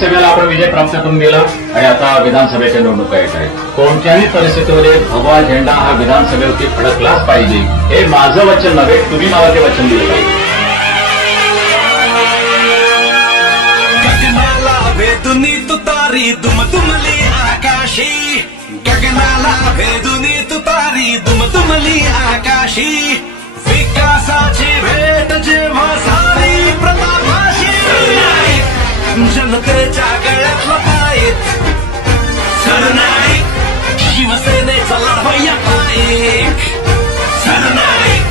लोकसभेला आपण विजय प्राप्त करून दिला आणि आता विधानसभेच्या निवडणुका येत आहेत. कोणत्याही परिस्थितीमध्ये भगवा झेंडा हा विधानसभेवरती फडकलाच पाहिजे, हे माझं वचन नव्हे, तुम्ही मला ते वचन दिलं पाहिजे. गगनाला भेदुनी तुतारी दुमदुमली आकाशी, गगनाला भेदुनी तुतारी दुमदुमली आकाशी, विकासाची भेट जेव्हा सारी प्रतापाशी, जनतेच्या गळ्यातला पायत सरनाईक, शिवसेनेचा लढवय्या पायक सरनाईक,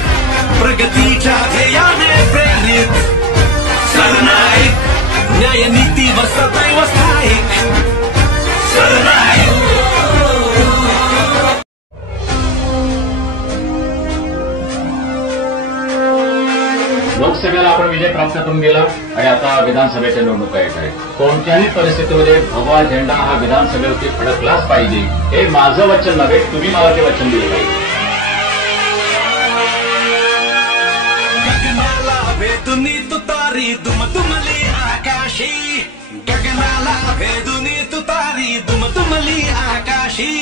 प्रगतीच्या ध्येयाने प्रेरित सरनाईक, न्याय नीतीवर सदैव स्थायिक सरनाईक. लोकसभेला आपण विजय प्राप्त करून दिला आणि आता विधानसभेच्या निवडणुका येत आहेत. कोणत्याही परिस्थितीमध्ये भगवा झेंडा हा विधानसभेवरती फडकलाच पाहिजे, हे माझं वचन नव्हे, तुम्ही मला ते वचन दिलं पाहिजे. गगनाला भेदुनी तुतारी दुमदुमली आकाशी, गगनाला भेदुनी तुतारी दुमदुमली आकाशी,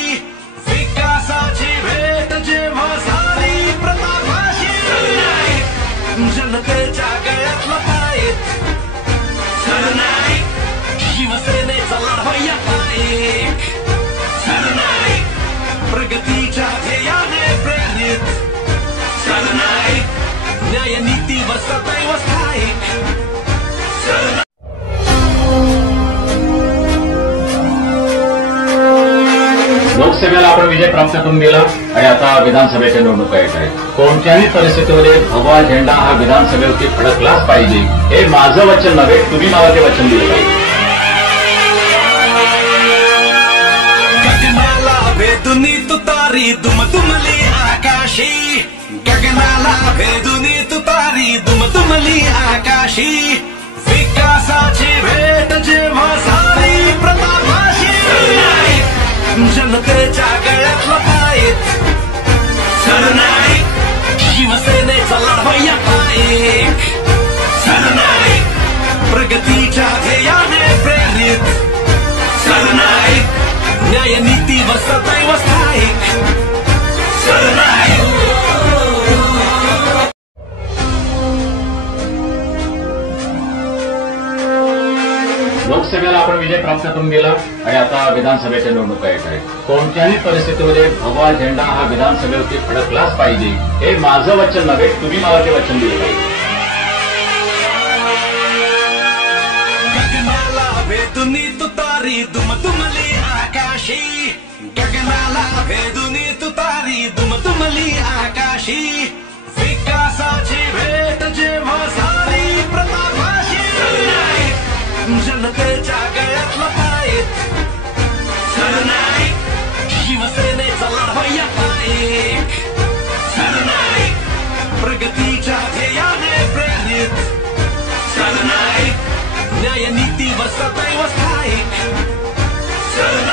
विकासाची भेट जेव्हा सारी प्रतापाशी, जनतेच्या गळ्यातला पायत सरनाईक, शिवसेनेचा लढवय्या पायक सरनाईक, प्रगतीच्या ध्येयाने प्रेरित सरनाईक, न्याय नीतीवर सदैव स्थायिक सरनाईक. लोकसभेला आपण विजय प्राप्त करून दिला आणि आता विधानसभेच्या निवडणुका येत आहेत. कोणत्याही परिस्थितीमध्ये भगवा झेंडा हा विधानसभेवरती फडकलाच पाहिजे, हे माझं वचन नव्हे, तुम्ही मला ते वचन दिलं पाहिजे. गगनाला भेदुनी तुतारी दुमदुमली आकाशी, गगनाला भेदुनी तुतारी दुमदुमली आकाशी, विकासाची भेट जेव्हा सारी प्रतापाशी, जनतेच्या गळ्यातला पायत सरनाईक, शिवसेनेचा लढवय्या पायक सरनाईक, प्रगतीच्या ध्येयाने प्रेरित सरनाईक, न्याय नीतीवर सदैव स्थायिक सरनाईक. लोकसभेला आपण विजय प्राप्त करून दिला आणि आता विधानसभेच्या निवडणुका येत आहेत. कोणत्याही परिस्थितीमध्ये भगवा झेंडा हा विधानसभेवरती फडकलाच पाहिजे, हे माझं वचन नव्हे, तुम्ही मला ते वचन दिलं पाहिजे. गगनाला भेदुनी तुतारी दुमदुमली आकाशी, गगनाला भेदुनी तुतारी दुमदुमली आकाशी, विकासाची भेट जेव्हा सारी प्रतापाशी, जनतेच्या गळ्यातला पायत सरनाईक, शिवसेनेचा लढवय्या पायक सरनाईक, प्रगतीच्या